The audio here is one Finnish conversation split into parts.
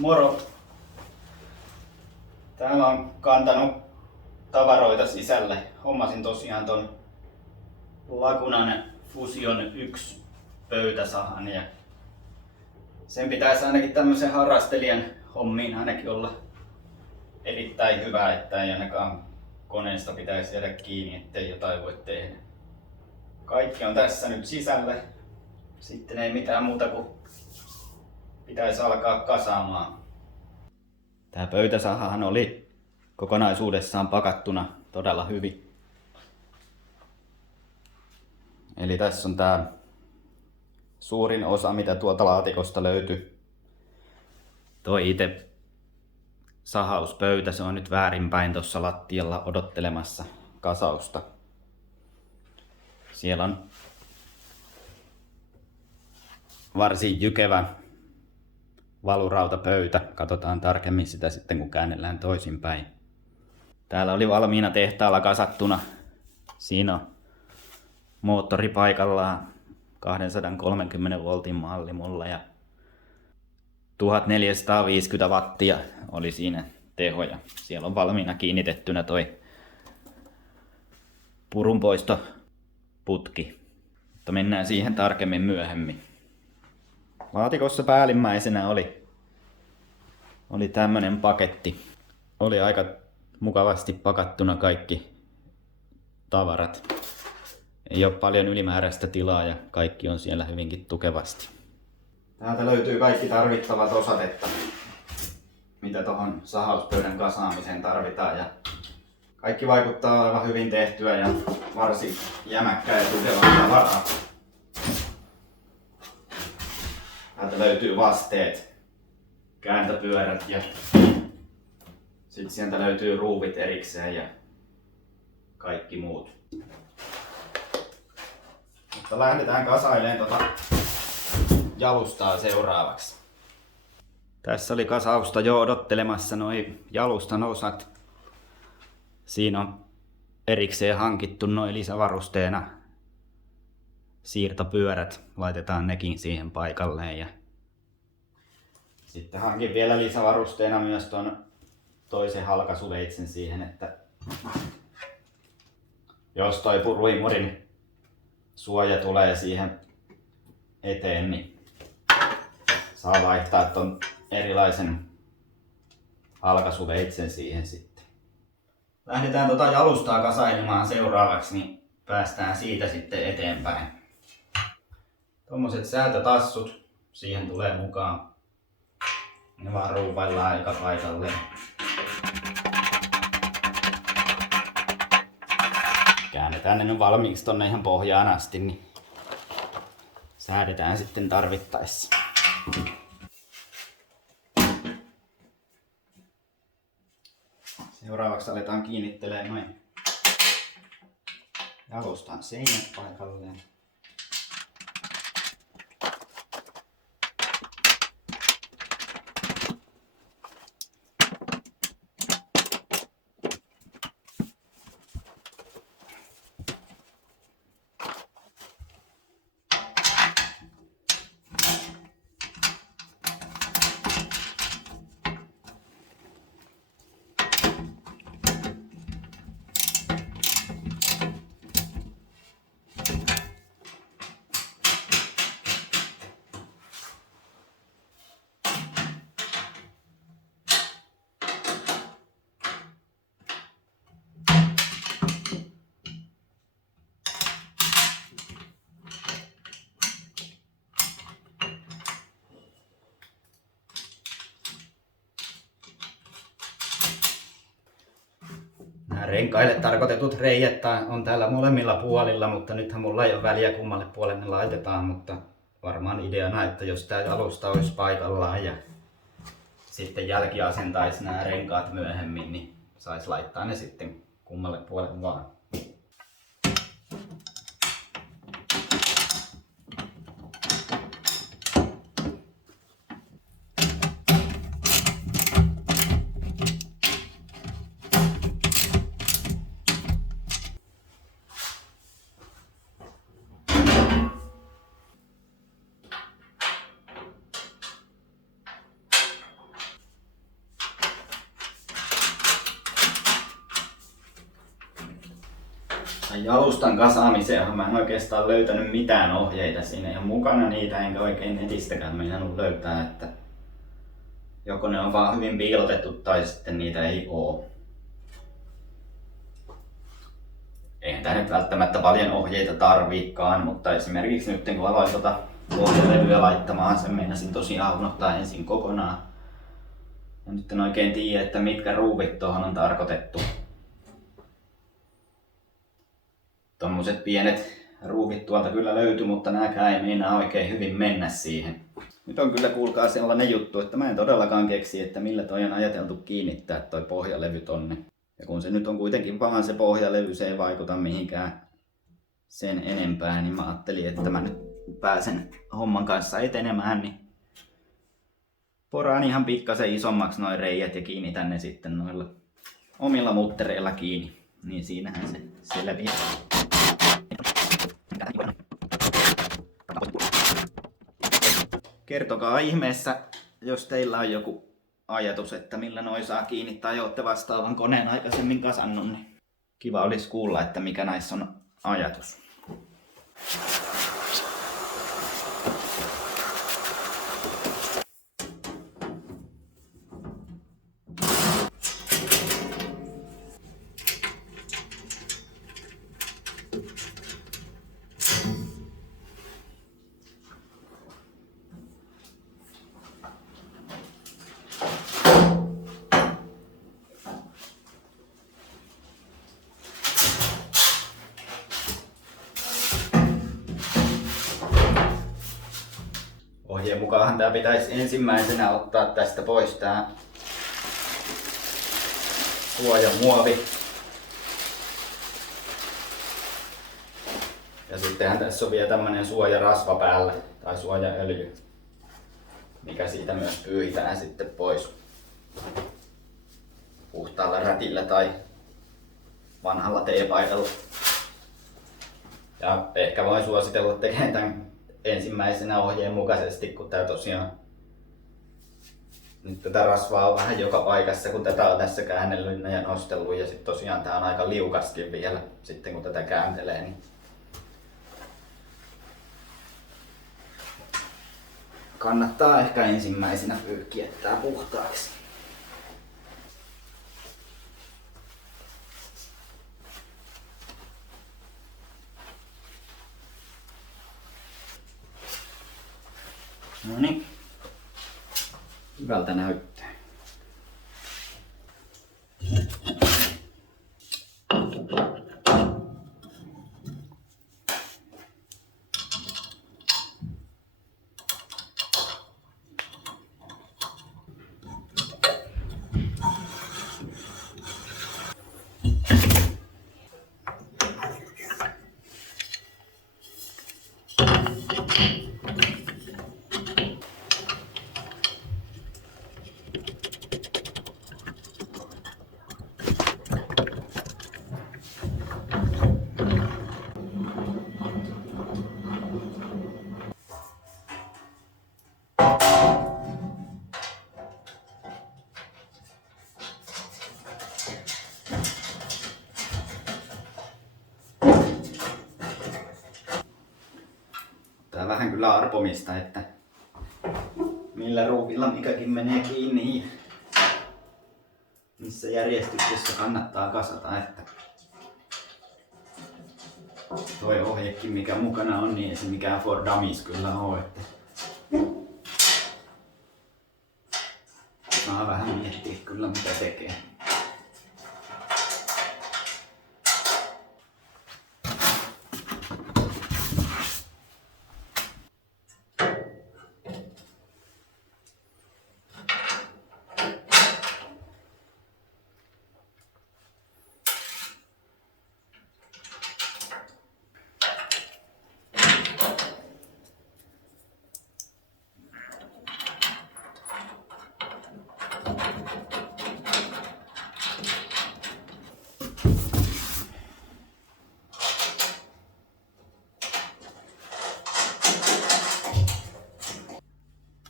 Moro! Täällä on kantanut tavaroita sisälle. Hommasin tosiaan ton Lagunan Fusion 1 pöytäsahan ja sen pitäisi ainakin tämmöisen harrastelijan hommiin ainakin olla erittäin hyvä, että ei ainakaan koneesta pitäisi jäädä kiinni, ettei jotain voi tehdä. Kaikki on tässä nyt sisällä. Sitten ei mitään muuta kuin pitäisi alkaa kasaamaan. Tää pöytäsahahan oli kokonaisuudessaan pakattuna todella hyvin. Eli tässä on tää suurin osa, mitä tuolta laatikosta löytyy. Toi itse sahauspöytä, se on nyt väärinpäin tuossa lattialla odottelemassa kasausta. Siellä on varsin jykevä valurautapöytä. Katsotaan tarkemmin sitä sitten, kun käännellään toisinpäin. Täällä oli valmiina tehtaalla kasattuna. Siinä on moottori paikallaan, 230 voltin malli mulla ja 1450 wattia oli siinä tehoja. Siellä on valmiina kiinnitettynä toi purunpoistoputki, mutta mennään siihen tarkemmin myöhemmin. Laatikossa päällimmäisenä oli tämmönen paketti. Oli aika mukavasti pakattuna kaikki tavarat. Ei ole paljon ylimääräistä tilaa ja kaikki on siellä hyvinkin tukevasti. Täältä löytyy kaikki tarvittavat osat, että mitä tuohon sahauspöydän kasaamiseen tarvitaan. Ja kaikki vaikuttaa olevan hyvin tehtyä ja varsin jämäkkää ja tukevaa tavaraa. Täältä löytyy vasteet, kääntöpyörät ja sitten sieltä löytyy ruuvit erikseen ja kaikki muut. Mutta lähdetään kasailemaan tuota jalustaa seuraavaksi. Tässä oli kasausta jo odottelemassa noi jalustan osat. Siinä on erikseen hankittu noin lisävarusteena siirtopyörät. Laitetaan nekin siihen paikalleen. Ja sitten hankin vielä lisävarusteena myös ton toisen halkaisuveitsen siihen, että jos toi puruimurin suoja tulee siihen eteen, niin saa vaihtaa ton erilaisen halkaisuveitsen siihen sitten. Lähdetään tota jalustaa kasailemaan seuraavaksi, niin päästään siitä sitten eteenpäin. Tommoset säätötassut siihen tulee mukaan. Ne vaan ruuvaillaan aika paikalleen. Käännetään ne nyt valmiiksi tonne ihan pohjaan asti, niin säädetään sitten tarvittaessa. Seuraavaksi aletaan kiinnittelemään noin jalustan seinät paikalleen. Nämä renkaille tarkoitetut reiät on täällä molemmilla puolilla, mutta nythän mulla ei ole väliä kummalle puolelle ne laitetaan, mutta varmaan ideana, että jos tää jalusta olisi paikallaan ja sitten jälkiasentaisi nämä renkaat myöhemmin, niin saisi laittaa ne sitten kummalle puolelle vaan. Jalustan kasaamiseen mä en oikeastaan löytänyt mitään ohjeita siinä ja mukana niitä enkä oikein netistäkään meinannut löytää, että joko ne on vaan hyvin piilotettu tai sitten niitä ei oo. Eihän tää nyt välttämättä paljon ohjeita tarviikaan, mutta esimerkiksi nyt kun aloin pohjalevyä laittamaan, sen meinasin tosiaan unohtaa ensin kokonaan. Ja nyt en oikein tiedä, että mitkä ruuvit tuohon on tarkoitettu. Tommoset pienet ruuvit tuolta kyllä löytyi, mutta nääkään ei meinaa oikein hyvin mennä siihen. Nyt on kyllä kuulkaa sellainen juttu, että mä en todellakaan keksi, että millä toi on ajateltu kiinnittää toi pohjalevy tonne. Ja kun se nyt on kuitenkin vaan se pohjalevy, se ei vaikuta mihinkään sen enempää, niin mä ajattelin, että mä nyt pääsen homman kanssa etenemään, niin poraan ihan pikkasen isommaksi noin reijät ja kiinnitän ne sitten noilla omilla muttereilla kiinni. Niin siinähän se selviää. Kertokaa ihmeessä, jos teillä on joku ajatus, että millä noi saa kiinni tai ootte vastaavan koneen aikaisemmin kasannut, niin kiva olisi kuulla, että mikä näissä on ajatus. Ohjeen mukaanhan tää pitäisi ensimmäisenä ottaa tästä pois tää suojamuovi. Ja sittenhän tässä on vielä tämmönen suojarasva päällä tai suojaöljy, mikä siitä myös pyyhitään sitten pois puhtaalla rätillä tai vanhalla teepaidalla. Ja ehkä voin suositella tekemään tämän ensimmäisenä ohjeen mukaisesti, kun tää tosiaan nyt tätä rasvaa on vähän joka paikassa, kun tätä on tässä käännellyt ja nostellut, ja sitten tosiaan tää on aika liukaskin vielä sitten kun tätä kääntelee, niin kannattaa ehkä ensimmäisenä pyyhkiä tää puhtaaksi. Noniin, hyvältä näyttää. Tää vähän kyllä arpomista, että millä ruuvilla mikäkin menee kiinni ja missä järjestyksessä kannattaa kasata, että toi ohjekin mikä mukana on, niin ei se mikään for dummies kyllä oo, että saa vähän miettiä kyllä mitä tekee.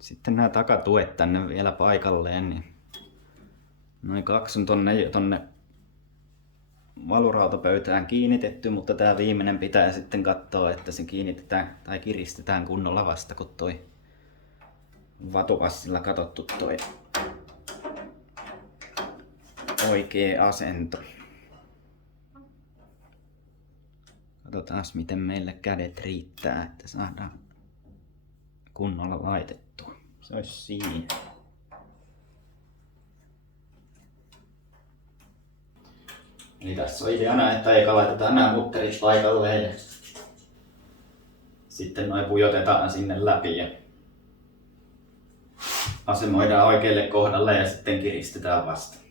Sitten nämä takatuet tänne vielä paikalleen, niin noin kaksi on tonne valurautapöytään kiinnitetty, mutta tää viimeinen pitää sitten katsoa, että se kiinnitetään tai kiristetään kunnolla vasta, kun toi vatupassilla katsottu toi oikea asento. Katsotaan miten meille kädet riittää, että saadaan kunnolla laitettua. Se olisi siinä. Eli tässä on ideana, että eka laitetaan nämä mutterit paikalleen ja sitten noin pujotetaan sinne läpi ja asemoidaan oikealle kohdalle ja sitten kiristetään vasta.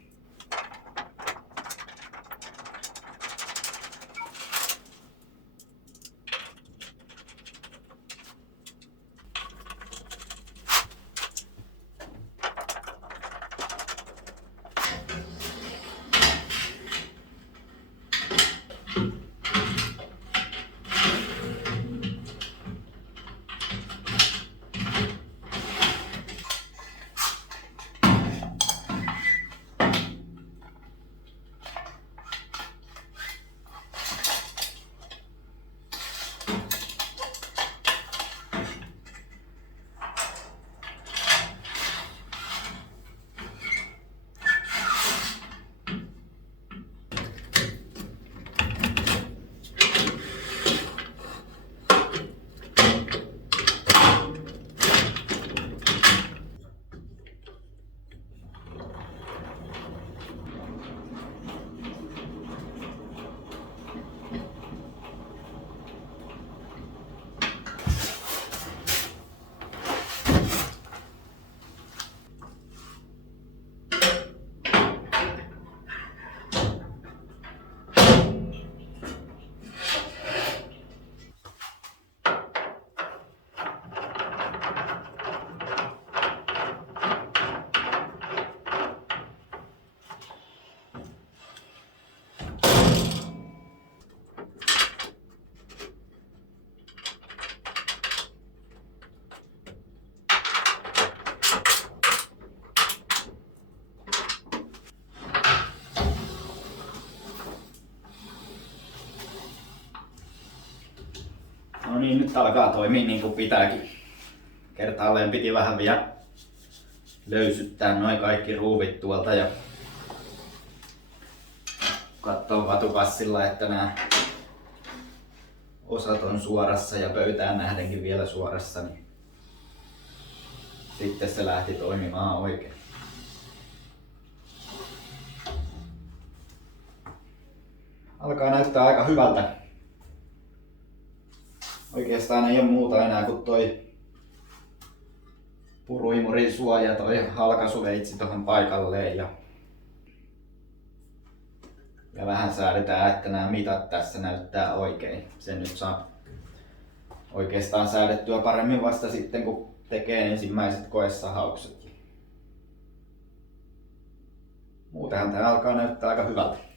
No niin, nyt alkaa toimia niin kuin pitääkin. Kertaalleen piti vähän vielä löysyttää noin kaikki ruuvit tuolta ja katsoa vatupassilla, että nämä osat on suorassa ja pöytään nähdenkin vielä suorassa, niin sitten se lähti toimimaan oikein. Alkaa näyttää aika hyvältä. Oikeastaan ei ole muuta enää kuin toi puruimurin suoja, toi halkaisuveitsi tuohon paikalleen ja vähän säädetään, että nämä mitat tässä näyttää oikein. Sen nyt saa oikeastaan säädettyä paremmin vasta sitten, kun tekee ensimmäiset koesahaukset. Muutenhan tämä alkaa näyttää aika hyvältä.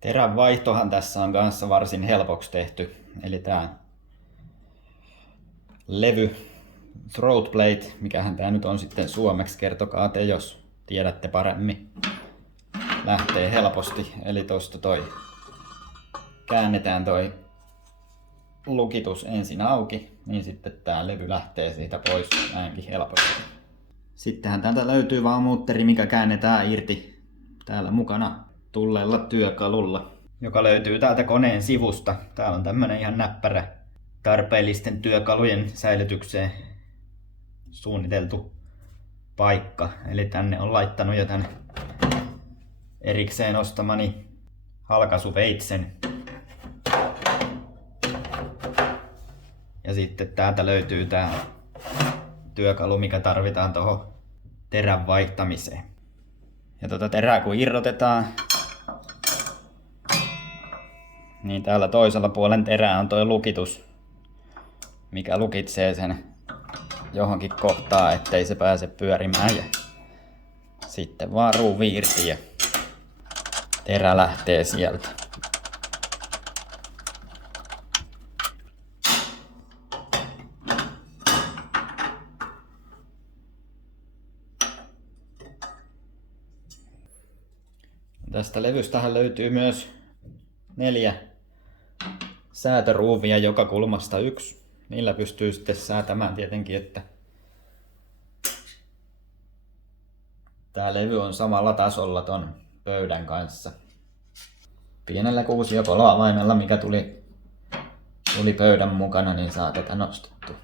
Terän vaihtohan tässä on kanssa varsin helpoksi tehty. Eli tää levy throat plate, mikähän tää nyt on sitten suomeksi, kertokaa te jos tiedätte paremmin. Lähtee helposti, eli tosta toi käännetään toi lukitus ensin auki, niin sitten tää levy lähtee siitä pois näinkin helposti. Sittenhän täältä löytyy vaan muutteri, mikä käännetään irti täällä mukana tulleella työkalulla, joka löytyy täältä koneen sivusta. Täällä on tämmönen ihan näppärä tarpeellisten työkalujen säilytykseen suunniteltu paikka. Eli tänne on laittanut jo tän erikseen ostamani halkaisuveitsen. Ja sitten täältä löytyy tää työkalu, mikä tarvitaan tuohon terän vaihtamiseen. Ja tuota terää kun irrotetaan, niin täällä toisella puolen terää on tuo lukitus, mikä lukitsee sen johonkin kohtaan, ettei se pääse pyörimään. Ja sitten vaan ruuvi irti ja terä lähtee sieltä. Tästä levystähän löytyy myös 4 säätöruuvia joka kulmasta 1. Niillä pystyy sitten säätämään tietenkin, että tää levy on samalla tasolla ton pöydän kanssa. Pienellä kuusiokoloavaimella, mikä tuli pöydän mukana, niin saa tätä nostettua.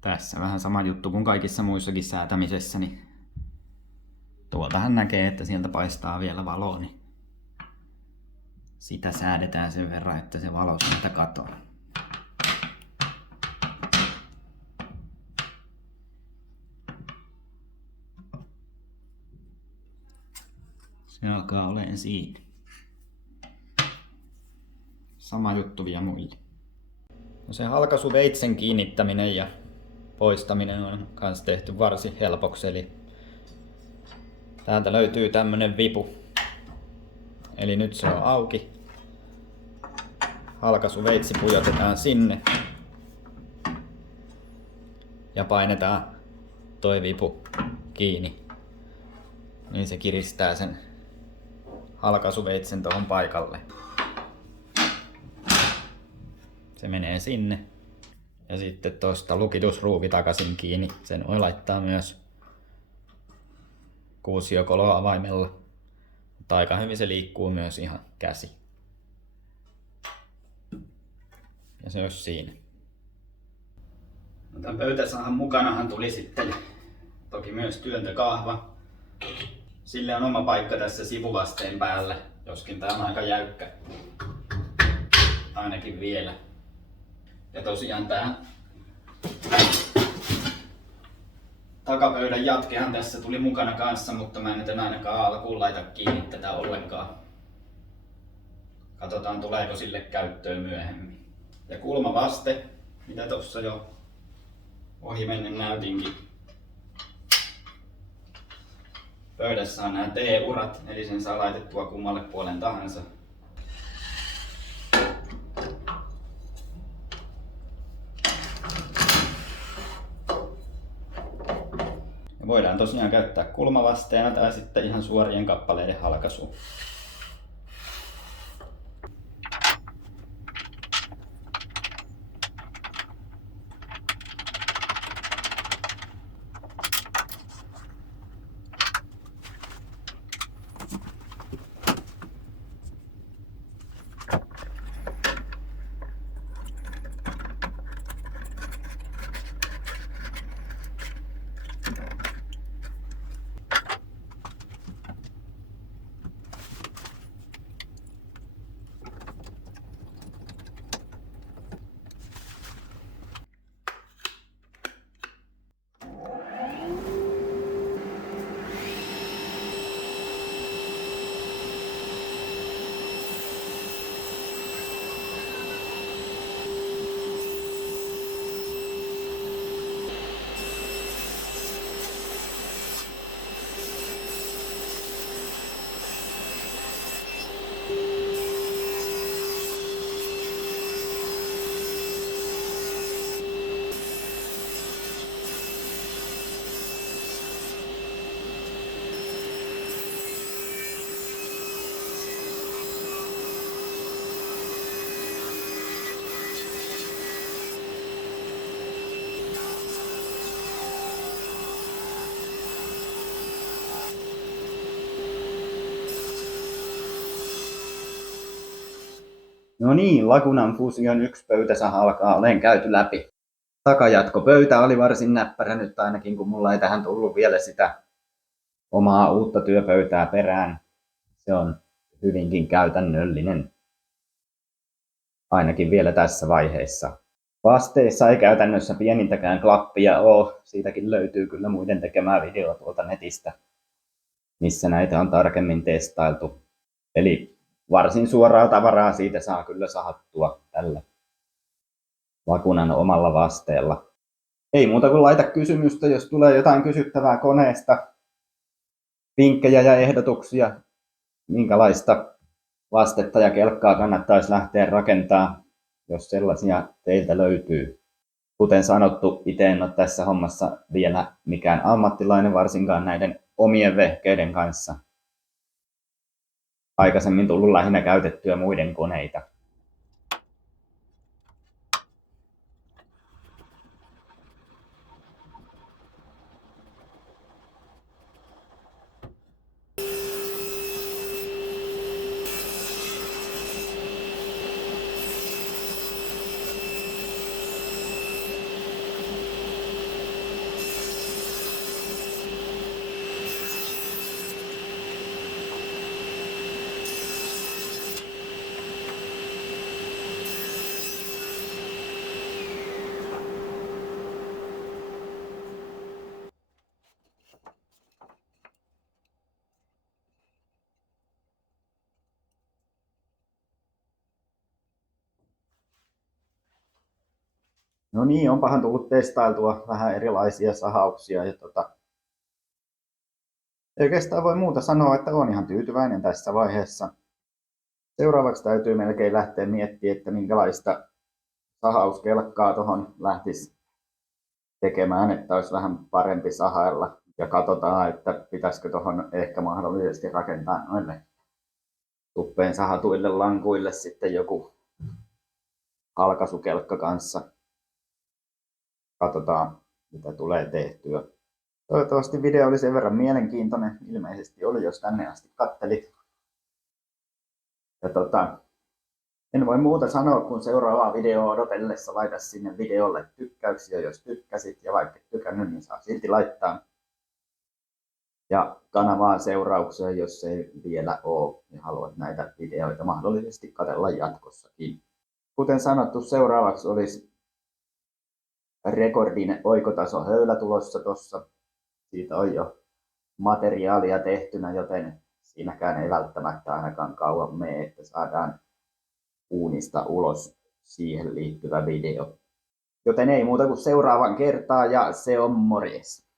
Tässä vähän sama juttu kuin kaikissa muissakin säätämisessä, niin tuoltahan näkee, että sieltä paistaa vielä valoa, niin sitä säädetään sen verran, että se valo sieltä katoaa. Se alkaa olemaan siinä. Sama juttu vielä muille. No se halkaisuveitsen kiinnittäminen ja poistaminen on kans tehty varsin helpoksi. Eli täältä löytyy tämmönen vipu. Eli nyt se on auki. Halkaisuveitsi pujotetaan sinne. Ja painetaan toi vipu kiinni. Niin se kiristää sen halkaisuveitsen tuohon paikalle. Se menee sinne. Ja sitten tuosta lukitusruuvi takaisin kiinni. Sen voi laittaa myös kuusiokoloavaimella. Mutta aika hyvin se liikkuu myös ihan käsi. Ja se olisi siinä. No, tämän pöytäsahan mukanahan tuli sitten toki myös työntökahva. Sille on oma paikka tässä sivuvasteen päällä, joskin tää on aika jäykkä. Ainakin vielä. Ja tosiaan tää takapöydän jatkehan tässä tuli mukana kanssa, mutta mä en nyt en ainakaan alkuun laita kiinni tätä ollenkaan. Katsotaan tuleeko sille käyttöön myöhemmin. Ja kulmavaste, mitä tossa jo ohimennen näytinkin. Pöydässä on nämä T-urat, eli sen saa laitettua kummalle puolen tahansa. Ja voidaan tosiaan käyttää kulmavasteena tai sitten ihan suorien kappaleiden halkaisuun. No niin, Lagunan Fusion 1 pöytäsaha alkaa olen käyty läpi. Takajatkopöytä oli varsin näppärä nyt ainakin, kun mulla ei tähän tullut vielä sitä omaa uutta työpöytää perään. Se on hyvinkin käytännöllinen, ainakin vielä tässä vaiheessa. Vasteissa ei käytännössä pienintäkään klappia ole. Siitäkin löytyy kyllä muiden tekemää videoa tuolta netistä, missä näitä on tarkemmin testailtu. Eli varsin suoraa tavaraa siitä saa kyllä sahattua tällä Lagunan omalla vasteella. Ei muuta kuin laita kysymystä, jos tulee jotain kysyttävää koneesta. Vinkkejä ja ehdotuksia, minkälaista vastetta ja kelkkaa kannattaisi lähteä rakentamaan, jos sellaisia teiltä löytyy. Kuten sanottu, itse en ole tässä hommassa vielä mikään ammattilainen, varsinkaan näiden omien vehkeiden kanssa. aikaisemmin tullut lähinnä käytettyä muiden koneita. No niin, onpahan tullut testailtua vähän erilaisia sahauksia ja oikeastaan voi muuta sanoa, että olen ihan tyytyväinen tässä vaiheessa. Seuraavaksi täytyy melkein lähteä miettimään, että minkälaista sahauskelkkaa tuohon lähtisi tekemään, että olisi vähän parempi sahailla. Ja katsotaan, että pitäisikö tuohon ehkä mahdollisesti rakentaa noille tuppeen sahatuille lankuille sitten joku halkaisukelkka kanssa. Katsotaan, mitä tulee tehtyä. Toivottavasti video oli sen verran mielenkiintoinen. Ilmeisesti oli, jos tänne asti kattelit. Ja en voi muuta sanoa, kun seuraavaa videoa odotellessa laita sinne videolle tykkäyksiä, jos tykkäsit. Ja vaikka et tykännyt, niin saa silti laittaa. Ja kanavaan seurauksia, jos ei vielä ole ja haluat näitä videoita mahdollisesti katsella jatkossakin. Kuten sanottu, seuraavaksi olisi rekordin oikotaso höylä tulossa tuossa. Siitä on jo materiaalia tehtynä, joten siinäkään ei välttämättä ainakaan kauan mene, että saadaan uunista ulos siihen liittyvä video. Joten ei muuta kuin seuraavan kertaan ja se on morjes.